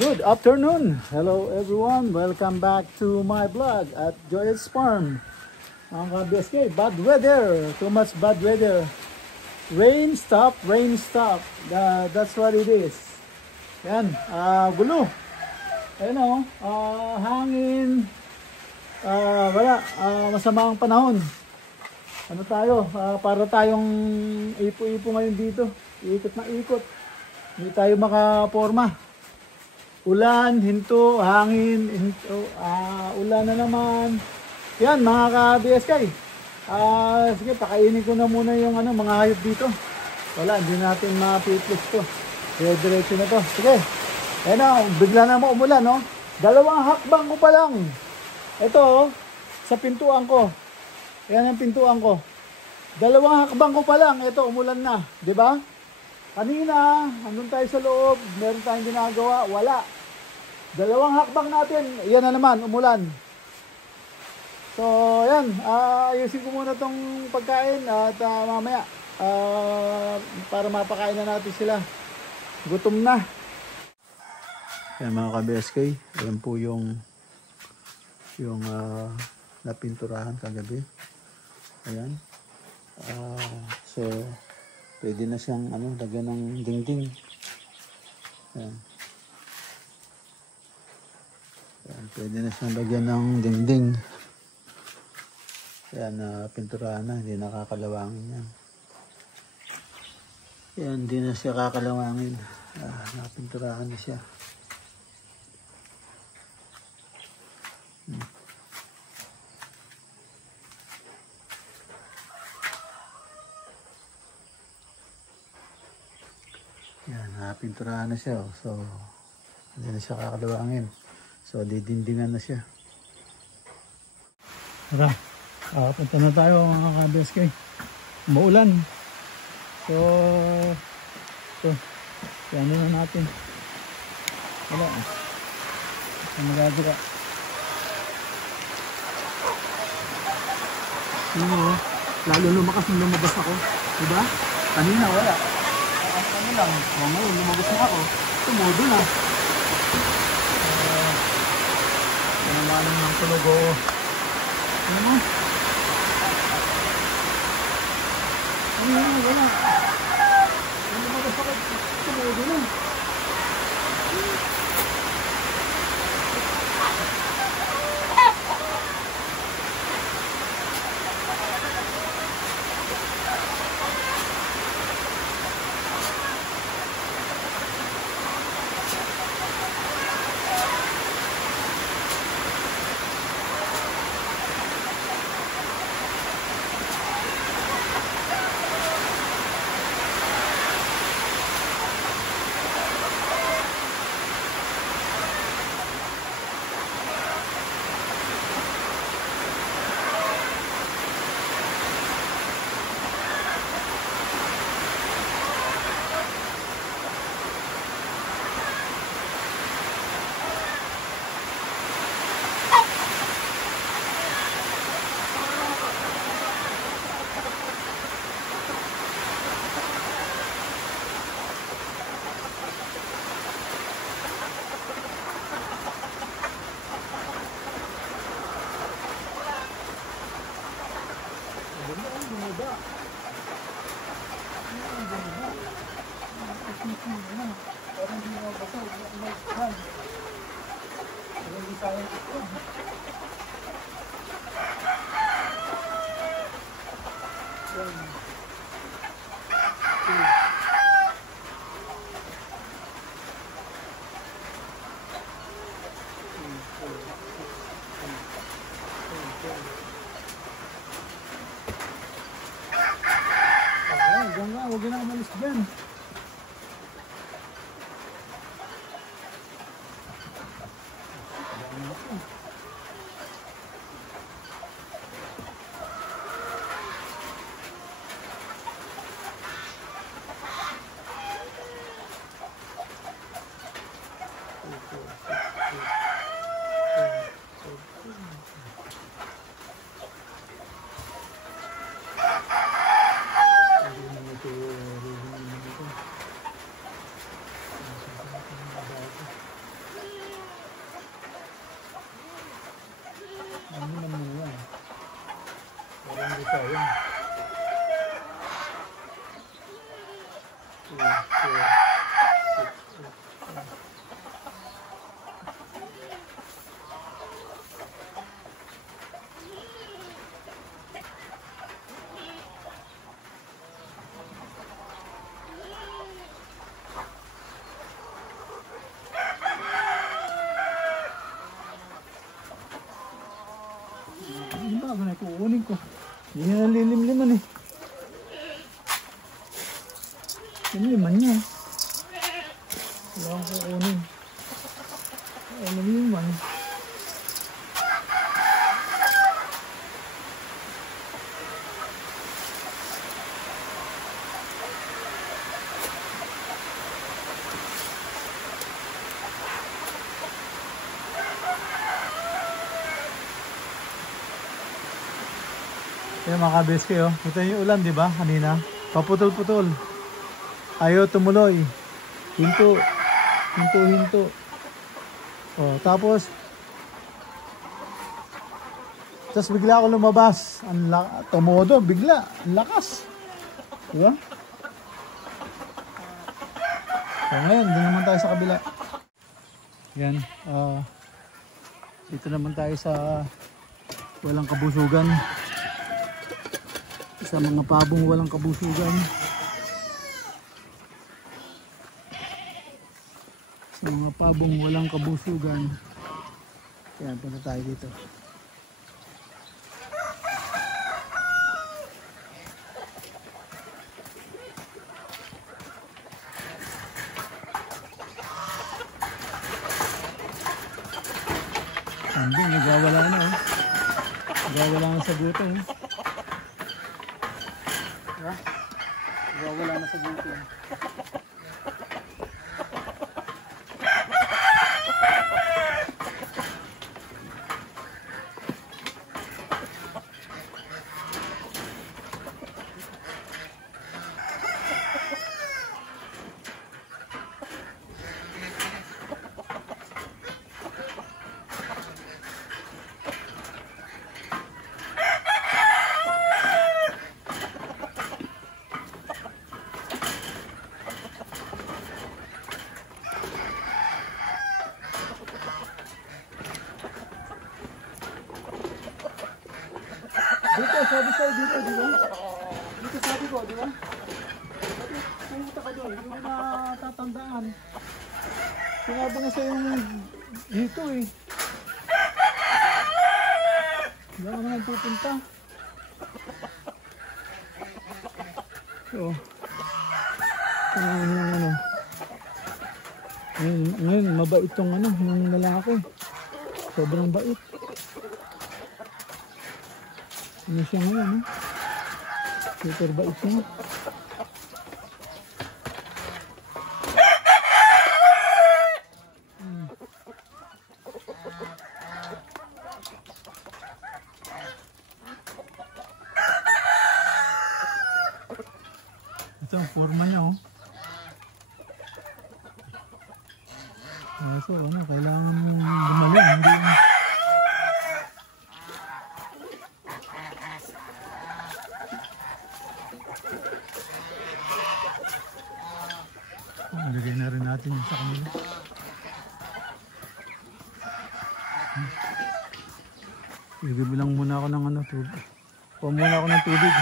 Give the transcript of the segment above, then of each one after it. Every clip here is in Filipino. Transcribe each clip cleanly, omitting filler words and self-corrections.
Good afternoon. Hello everyone. Welcome back to my vlog at Joel's Farm. Mga ka-BSK, bad weather. Too much bad weather. Rain stop, rain stop. That's what it is. Yan, gulo. Ayun hangin. Wala, masama ang panahon. Ano tayo? Para tayong ipo-ipo ngayon dito. Ikot na ikot. Hindi tayo makaporma. Ulan, hinto, hangin, hinto, ulan na naman. Yan mga ka-BSK. Sige, pakainin ko na muna yung mga hayop dito. Wala, hindi natin mapiplis to. Diretso na to. Sige. Ayan na, bigla na mo umulan, no? 2 hakbang ko pa lang. Ito, sa pintuan ko. Ayan ang pintuan ko. 2 hakbang ko pa lang. Ito, umulan na. 'Di ba? Kanina, andun tayo sa loob, meron tayong ginagawa, wala. 2 hakbang natin, yan na naman, umulan. So, yan, ayusin ko muna tong pagkain at mamaya, para mapakain na natin sila. Gutom na. Yan mga ka-BSK, yan po yung napinturahan kagabi. Ayan. So, pwede na siyang lagyan ng dingding. Ayan. Ayan, pwede na siyang lagyan ng dingding. Ayan, pinturahan na, hindi nakakalawangin yan. Ayan, hindi na siya kakalawangin. Napinturahan na siya. Yan, pinturahan na siya. So, hindi na siya kakalawangin. So, didindingan na siya. Tara, punta na tayo mga ka-BSK. Maulan. So, ito. Yan na natin. Wala. Ang magagawa. Lalo lumakas nung lumabas ako. Diba? Kanina wala. Ano lang, ngayon lumabas na ako, tumudo na. Pinamalan ng tulog o. Ano mo? Wala. Lumabas ako, tumudo na. Bago na kukunin ko. Hindi na lilim-liman eh. Liman niya. Wala akong kukunin. Liman. Kaya mga kabeske, oh. Ito yung ulan, di ba? Kanina. Paputol-putol. Ayaw tumuloy. Hinto. Hinto. Oh, tapos bigla ako lumabas. Tumodo, bigla. Ang lakas. Di ba? So, ngayon, doon naman tayo sa kabila. Yan. Dito naman tayo sa walang kabusugan. Sa mga pabong walang kabusugan. Sa mga pabong walang kabusugan. Ayan, punta tayo dito. Hindi, nagwawala na eh. Nagwawala na sa buto eh. Diba? Wala na sa buto. Dito, sabi sa'yo dito, di ba? Dito sabi ko, di ba? Pumunta ka doon, hindi mo natatandaan. Sinabi nga sa'yo dito eh. Hindi ka naman pupunta. So, ngayon, mabait tong yung lalaki. Sobrang bait. Ano siya ngayon, eh? Super bait niya. Ito ang forma niya, oh. So, kailangan gumaling, hindi na. Lagay na rin natin sa kanila. Ibibilang muna ako ng tubig. Kuha muna ako ng tubig.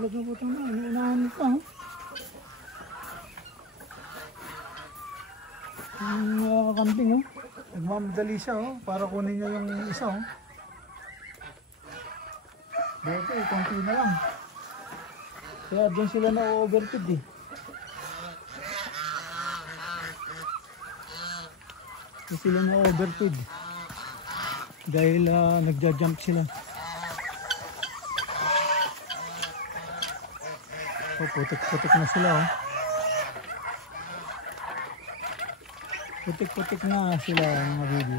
talaga po ito na. Inuunahan pa. Yung kambing oh. Nagmamadali siya oh. Para kunin niya yung isa oh. Dati konti na lang. Kaya doon sila na-overfeed eh. Doon sila na-overfeed. Dahil nagja-jump sila. Oh, putik-putik na sila oh. Putik-putik na sila mga baby.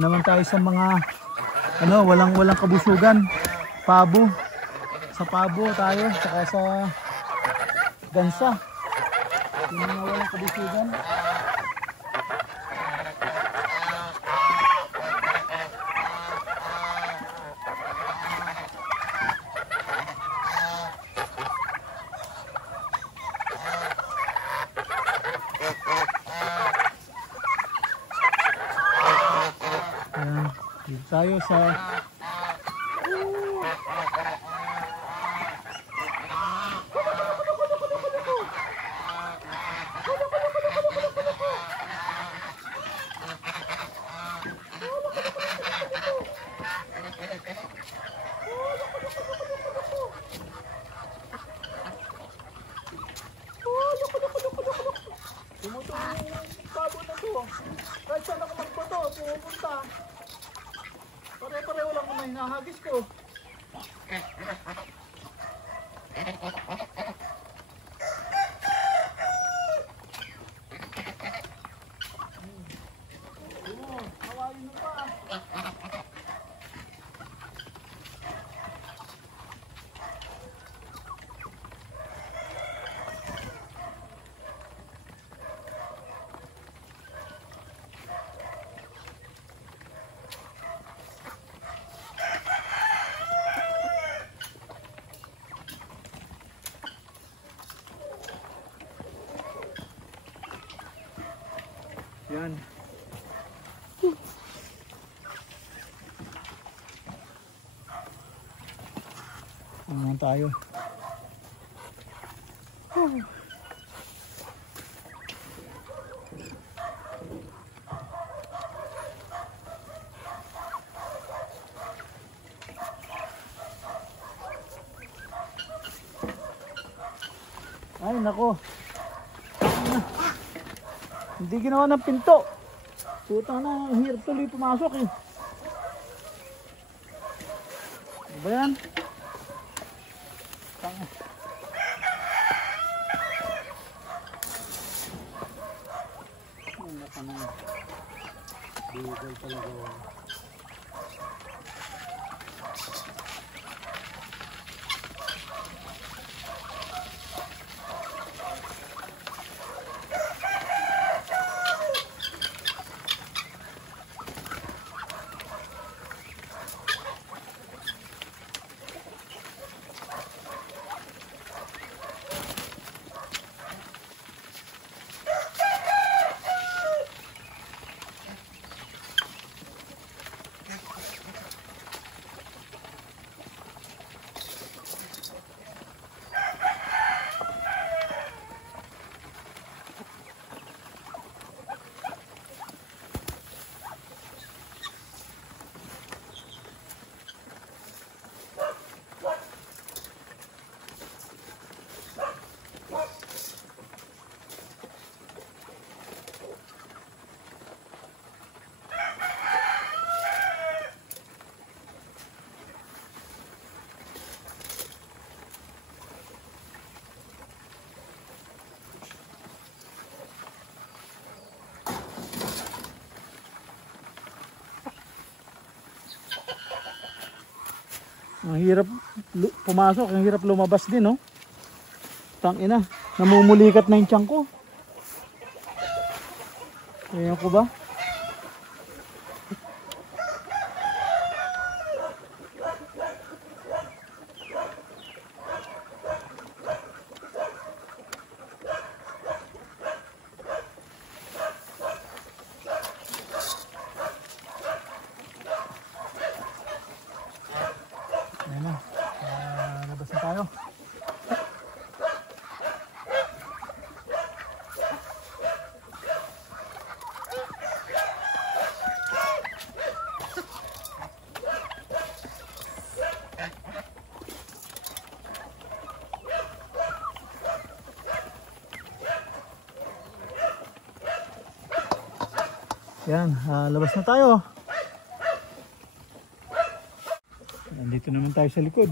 naman tayo sa mga walang kabusugan. Pabo. Sa pabo tayo, saka sa gansa. Yung mga walang kabusugan. Dito tayo sa tumutulong yung pabo na to. Kahit saan ako magbato, pumupunta. Pare-pareho lang naman hinahagis ko. Hawain mo pa. Yan. Naman tayo. Ay nako. Hindi ginawa ng pinto. Puta na, ang hirap tuloy pumasok eh. Ano ba yan? Tanga. Ang laka na. Bigal talaga. Ang hirap pumasok, ang hirap lumabas din, no? Tangina, namumulikat na yung tiyan ko. Ayan ko ba? Ayan na, labas na tayo. Yan, labas na tayo. Nandito naman tayo sa likod.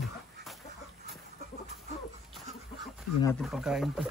Hindi natin pagkain to.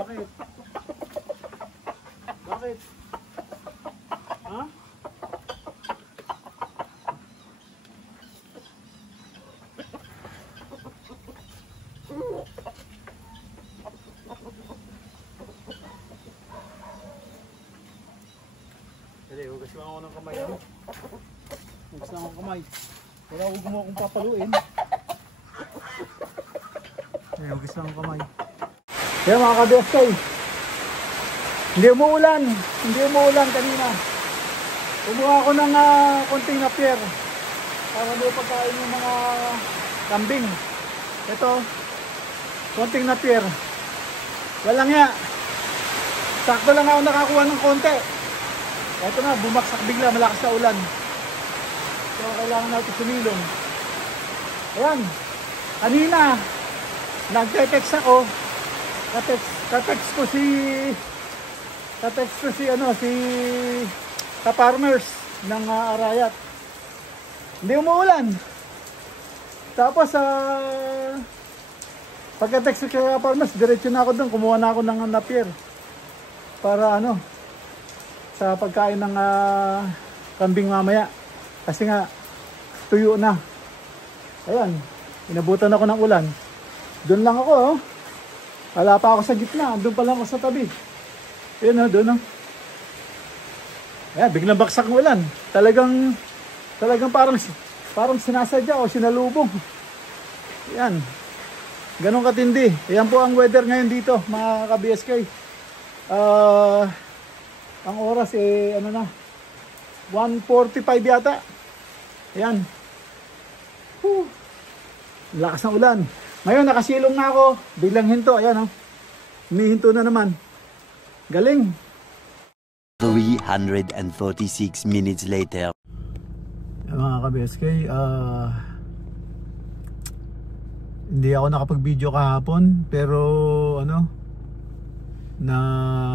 Bakit? Bakit? Ha? Dali, hugas lang ako ng kamay. Hugas lang ako ng kamay. Wala huwag mo akong papaluin. Dali, hugas lang ang kamay. Kaya mga ka-BSK, hindi umuulan kanina. Kumuha ako ng konting napier para may pagkain yung mga kambing. Ito, konting napier. Walang nga. Sakto lang ako nakakuha ng konti. Ito na, bumaksak bigla, malakas na ulan. So kailangan natin sumilong. Ayan, kanina nagte-text ako. Ka-text ko si ka-farmers ng Arayat. Hindi umuulan. Tapos pagka-text ko kay ka-farmers, diretso na ako doon, kumuha na ako ng napier para sa pagkain ng kambing mamaya. Kasi nga tuyo na. Ayan, inabutan ako ng ulan. Doon lang ako, oh. Wala pa ako sa gitna, doon pa lang ako sa tabi. Ayan, doon. Ayan, biglang baksak ng ulan. Talagang parang sinasadya o sinalubong. Ayan, ganun katindi. Ayan po ang weather ngayon dito, mga ka-BSK. Ang oras ano na, 1:45 yata. Ayan. Lakas ng ulan. Ngayon nakasilong na ako, biglang hinto, ayan humihinto na naman. Galing. 346 minutes later. Mga ka-BSK, hindi ako nakapag-video kahapon, pero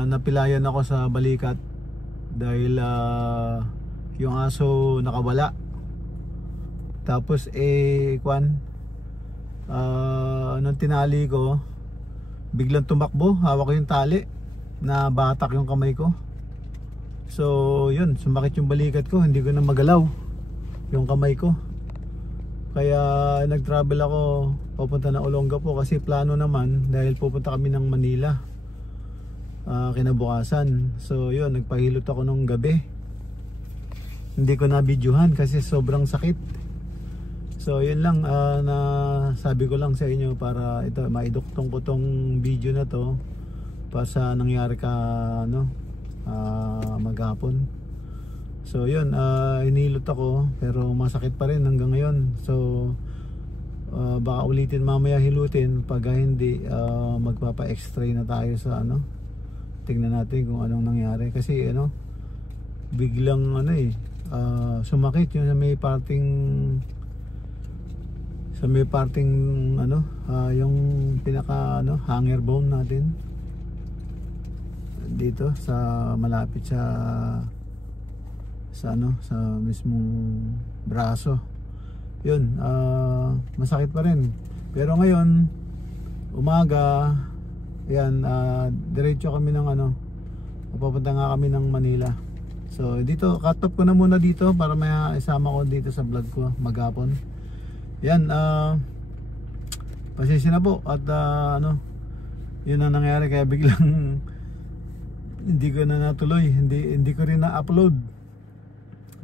napilayan ako sa balikat dahil yung aso nakawala. Tapos nung tinali ko, biglang tumakbo, hawak ko yung tali, na batak yung kamay ko. So yun, sumakit yung balikat ko, hindi ko na magalaw yung kamay ko. Kaya nag-travel ako papunta na Olongapo kasi plano naman dahil pupunta kami ng Manila kinabukasan. So yun, nagpahilot ako nung gabi. Hindi ko na videohan kasi sobrang sakit. So yun lang, na sabi ko lang sa inyo para ito maiduktong ko tong video na to pa sa nangyari maghapon. So yun, inilot ako pero masakit pa rin hanggang ngayon. So baka ulitin mamaya hilutin, pag hindi magpapa-x-ray na tayo sa tingnan natin kung anong nangyari kasi biglang sumakit yun sa may parting yung pinaka hanger bone natin dito sa malapit sa mismong braso. Yun, masakit pa rin. Pero ngayon umaga, ayan, diretso kami ng papunta nga kami ng Manila. So dito, cut off ko na muna dito para may isama ko dito sa vlog ko maghapon. Yan, pasensya na po at yun ang nangyari kaya biglang hindi ko na natuloy, hindi ko rin na-upload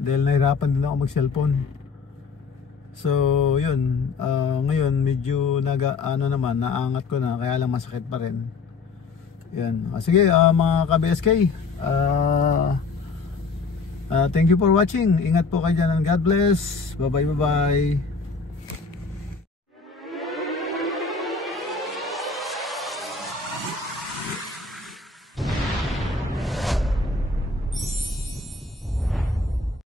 dahil nahirapan din ako mag-cellphone. So yun, ngayon medyo naangat ko na kaya lang masakit pa rin. Yan, sige mga ka-BSK, thank you for watching. Ingat po kayo dyan and God bless. Bye bye.